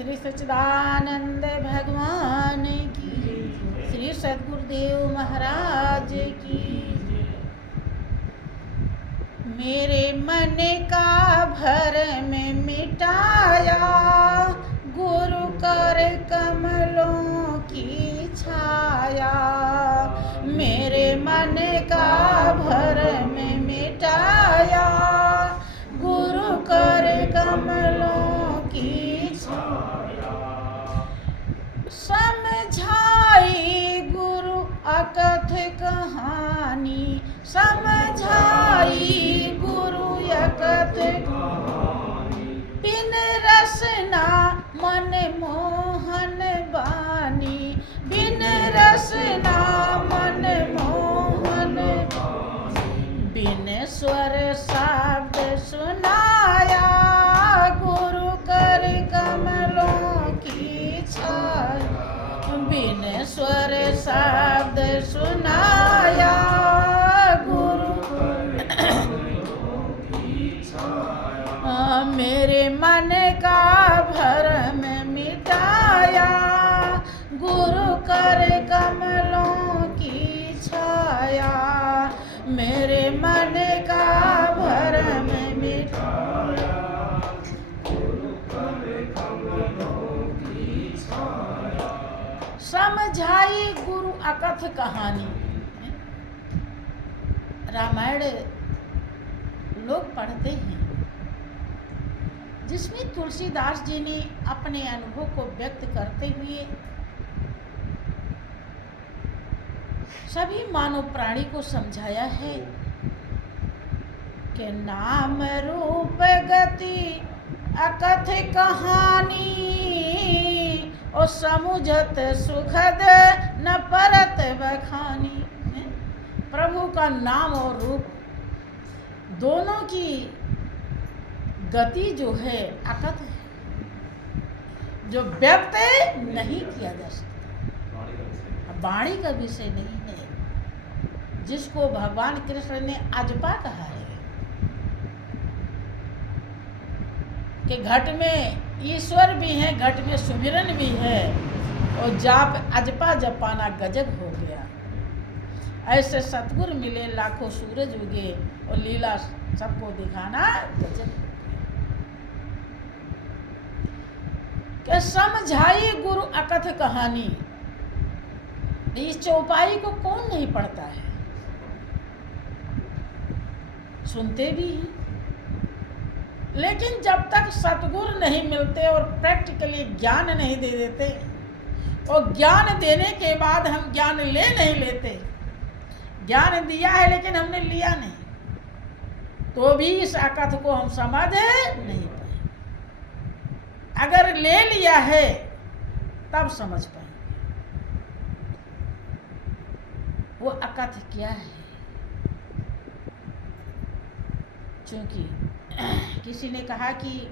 श्री सच्चिदानंद भगवान की, श्री सद्गुरुदेव महाराज की। मेरे मन का भरम मिटाया गुरु कर कमलों की छाया। मेरे मन का भरम मिटाया गुरु कर कमलों की छाया। समझाई गुरु अकथ कहानी, समझाई गुरु अकथ कहानी। बिन रसना मन मोहन बानी, बिन रसना मन मोहन बानी। बिन स्वर शब्द सुनाया गुरु कर कमलों की छाया। बिन स्वर शब्द सुनाया गुरु की छाया। मेरे मन का भरम मिटाया गुरु कर कमलों की छाया। मेरे मन का भरम मिटाया गुरु कर कमलों की छाया। समझाई गुरु अकथ कहानी। रामायण लोग पढ़ते हैं, जिसमें तुलसीदास जी ने अपने अनुभव को व्यक्त करते हुए सभी मानव प्राणी को समझाया है कि नाम रूप गति अकथ कहानी। और समुझत सुखद न परत बखानी। प्रभु का नाम और रूप दोनों की गति जो है अकथ है, जो व्यक्त नहीं किया जा सकता, वाणी का विषय नहीं है, जिसको भगवान कृष्ण ने अजपा कहा है कि घट में ईश्वर भी है, घट में सुमिरन भी है, और जाप अजपा जपाना गजब हो गया। ऐसे सतगुरु मिले लाखों सूरज उगे, और लीला सबको दिखाना गजब हो गया। कि समझाई गुरु अकथ कहानी। इस चौपाई को कौन नहीं पढ़ता है, सुनते भी हैं, लेकिन जब तक सतगुरु नहीं मिलते और प्रैक्टिकली ज्ञान नहीं दे देते, और ज्ञान देने के बाद हम ज्ञान ले नहीं लेते। ज्ञान दिया है लेकिन हमने लिया नहीं, तो भी इस अकथ को हम समझ नहीं पाए। अगर ले लिया है तब समझ पाए वो अकथ क्या है। क्योंकि किसी ने कहा कि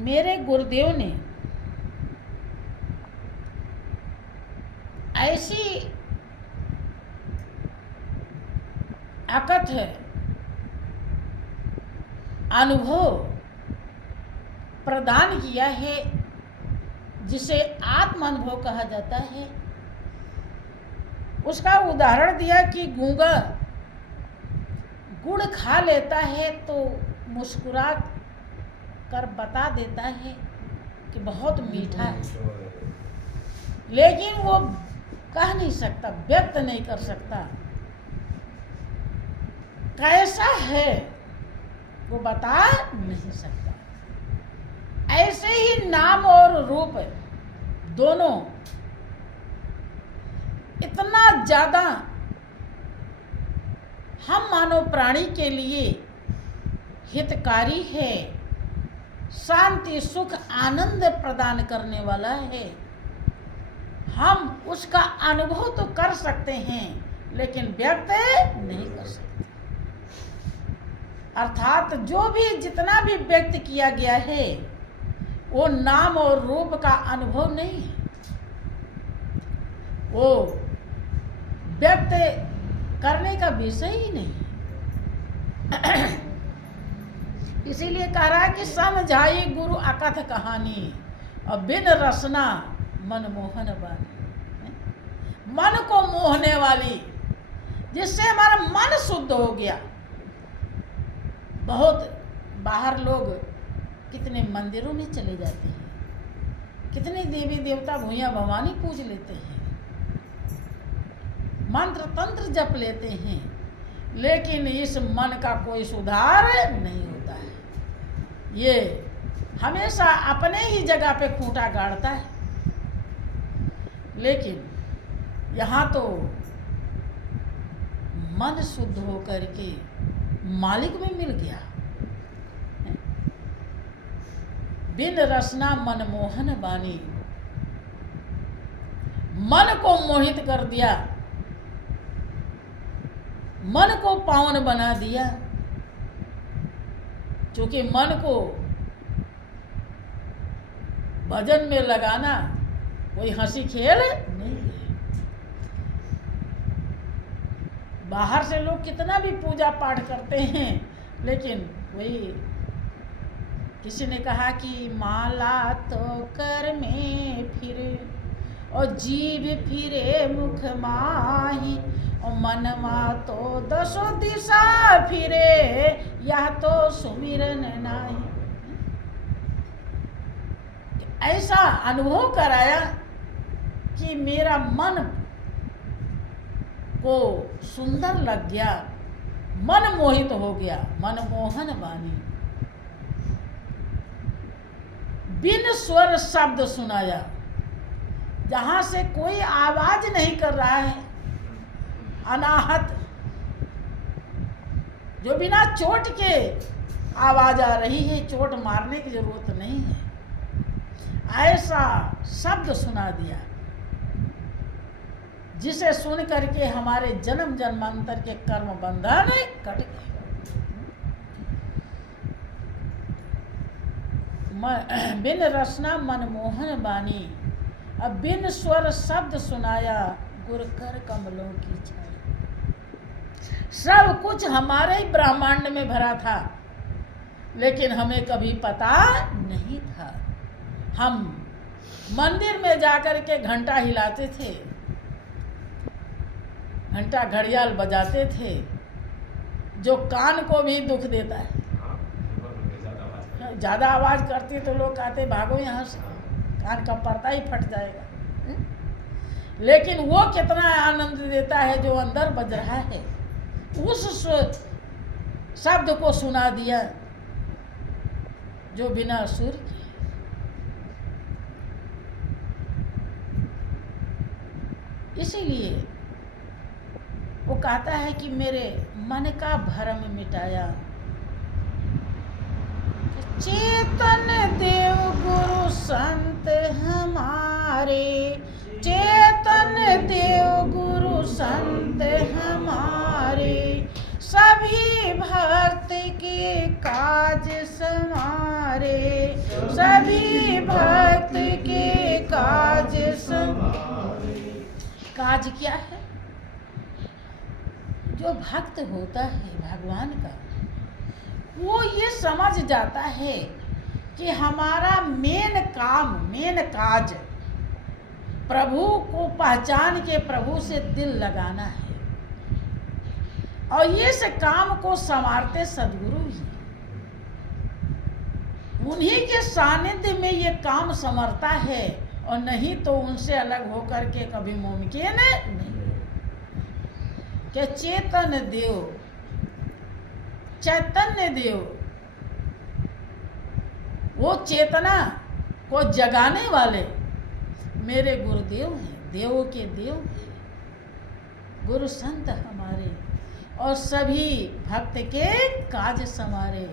मेरे गुरुदेव ने ऐसी अकथ अनुभव प्रदान किया है, जिसे आत्म अनुभव कहा जाता है। उसका उदाहरण दिया कि गूंगा गुड़ खा लेता है तो मुस्कुरा कर बता देता है कि बहुत मीठा है, लेकिन वो कह नहीं सकता, व्यक्त नहीं कर सकता कैसा है, वो बता नहीं सकता। ऐसे ही नाम और रूप दोनों इतना ज्यादा हम मानव प्राणी के लिए हितकारी है, शांति सुख आनंद प्रदान करने वाला है। हम उसका अनुभव तो कर सकते हैं लेकिन व्यक्त नहीं कर सकते। अर्थात जो भी जितना भी व्यक्त किया गया है वो नाम और रूप का अनुभव नहीं है, वो व्यक्त करने का विषय ही नहीं। इसीलिए कह रहा है कि समझाई गुरु अकथ कहानी और बिन रसना मनमोहन बानी। मन को मोहने वाली, जिससे हमारा मन शुद्ध हो गया। बहुत बाहर लोग कितने मंदिरों में चले जाते हैं, कितने देवी देवता भूया भवानी पूज लेते हैं, मंत्र तंत्र जप लेते हैं, लेकिन इस मन का कोई सुधार नहीं होता है। ये हमेशा अपने ही जगह पे खूंटा गाड़ता है। लेकिन यहाँ तो मन शुद्ध होकर के मालिक में मिल गया। बिन रसना मनमोहन बानी, मन को मोहित कर दिया, मन को पावन बना दिया। क्योंकि मन को भजन में लगाना कोई हंसी खेल नहीं है। बाहर से लोग कितना भी पूजा पाठ करते हैं, लेकिन वही किसी ने कहा कि माला तो कर में फिरे और जीभ फिरे मुख माही और मनवा तो दसों दिशा फिरे, यह तो सुमिरन नाही। ऐसा अनुभव कराया कि मेरा मन को सुंदर लग गया, मन मोहित हो गया। मनमोहन बानी, बिन स्वर शब्द सुनाया, जहां से कोई आवाज नहीं कर रहा है, अनाहत, जो बिना चोट के आवाज आ रही है, चोट मारने की जरूरत नहीं है, ऐसा शब्द सुना दिया जिसे सुन करके हमारे जन्म जन्मांतर के कर्म बंधन कट गए। बिन रसना मनमोहन बानी, अब बिन स्वर शब्द सुनाया, गुर कर कमलों की छाया। सब कुछ हमारे ही ब्रह्मांड में भरा था, लेकिन हमें कभी पता नहीं था। हम मंदिर में जाकर के घंटा हिलाते थे, घंटा घड़ियाल बजाते थे, जो कान को भी दुख देता है। ज़्यादा आवाज़ करती तो लोग कहते भागो यहाँ से, कान का पर्दा ही फट जाएगा। लेकिन वो कितना आनंद देता है जो अंदर बज रहा है। उस शब्द को सुना दिया जो बिना सुर के। इसीलिए वो कहता है कि मेरे मन का भरम मिटाया। चेतन देव गुरु संत हमारे, चेतन देव गुरु संत हमारे, सभी भक्त के काज संवारे, सभी भक्त के काज संवारे। काज क्या है? जो भक्त होता है भगवान का, वो ये समझ जाता है कि हमारा मेन काम, मेन काज प्रभु को पहचान के प्रभु से दिल लगाना है। और ये से काम को संवारते सद्गुरु ही, उन्हीं के सानिध्य में ये काम संवरता है, और नहीं तो उनसे अलग होकर के कभी मुमकिन नहीं। कि चेतन देव, चैतन्य देव, वो चेतना को जगाने वाले मेरे गुरुदेव हैं, देवों के देव हैं, गुरु संत हमारे, और सभी भक्त के काज संवारे।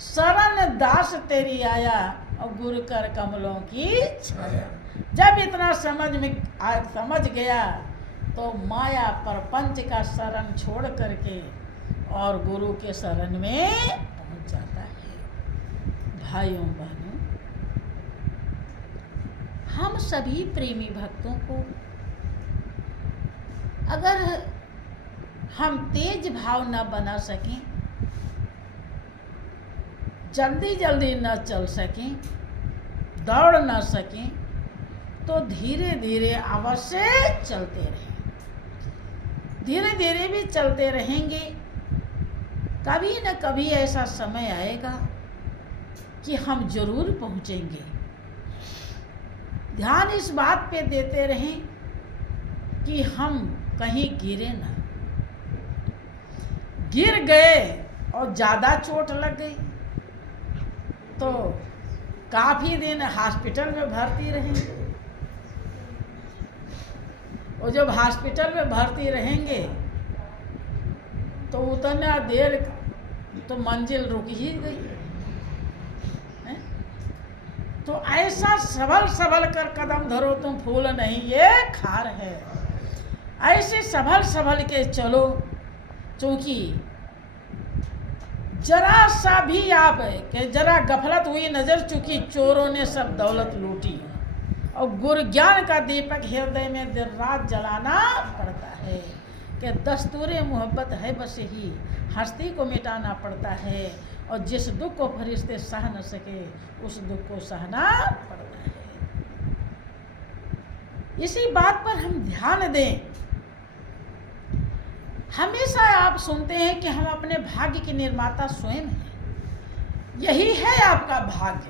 शरण दास तेरी आया और गुरु कर कमलों की छाया। जब इतना समझ गया तो माया प्रपंच का शरण छोड़ करके और गुरु के शरण में पहुंच जाता है। भाइयों बहनों, हम सभी प्रेमी भक्तों को अगर हम तेज भाव न बना सकें, जल्दी जल्दी न चल सकें, दौड़ न सकें, तो धीरे धीरे अवश्य चलते रहें। धीरे धीरे भी चलते रहेंगे, कभी न कभी ऐसा समय आएगा कि हम जरूर पहुंचेंगे। ध्यान इस बात पे देते रहें कि हम कहीं गिरे ना। गिर गए और ज़्यादा चोट लग गई तो काफ़ी दिन हॉस्पिटल में भर्ती रहेंगे, और जब हॉस्पिटल में भर्ती रहेंगे तो उतना देर तो मंजिल रुक ही गई है? तो ऐसा सबल सबल कर कदम धरो तुम फूल नहीं ये खार है। ऐसे सबल सबल के चलो, क्योंकि जरा सा भी आप कि जरा गफलत हुई नजर चुकी, चोरों ने सब दौलत लूटी। और गुरु ज्ञान का दीपक हृदय में दिन रात जलाना पड़ता है कि दस्तूरे मोहब्बत है बस यही, हस्ती को मिटाना पड़ता है। और जिस दुख को फरिश्ते सह न सके उस दुख को सहना पड़ता है। इसी बात पर हम ध्यान दें। हमेशा आप सुनते हैं कि हम अपने भाग्य के निर्माता स्वयं हैं। यही है आपका भाग्य।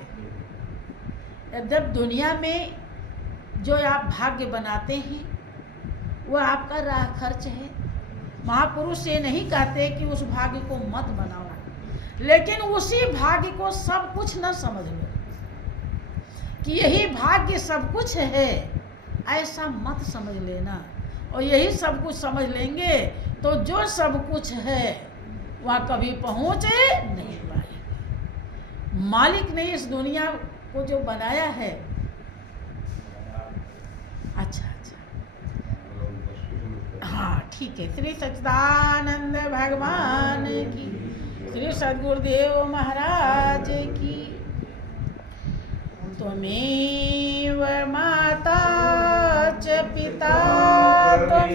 जब दुनिया में जो आप भाग्य बनाते हैं वो आपका राह खर्च है। महापुरुष ये नहीं कहते कि उस भाग्य को मत बनाओ, लेकिन उसी भाग्य को सब कुछ न समझ लो कि यही भाग्य सब कुछ है, ऐसा मत समझ लेना। और यही सब कुछ समझ लेंगे तो जो सब कुछ है वह कभी पहुँचे नहीं पाए। मालिक ने इस दुनिया को जो बनाया है, अच्छा हाँ ठीक है। श्री सच्चिदानंद भगवान की, श्री सद्गुरुदेव महाराज की। त्वमेव माता च पिता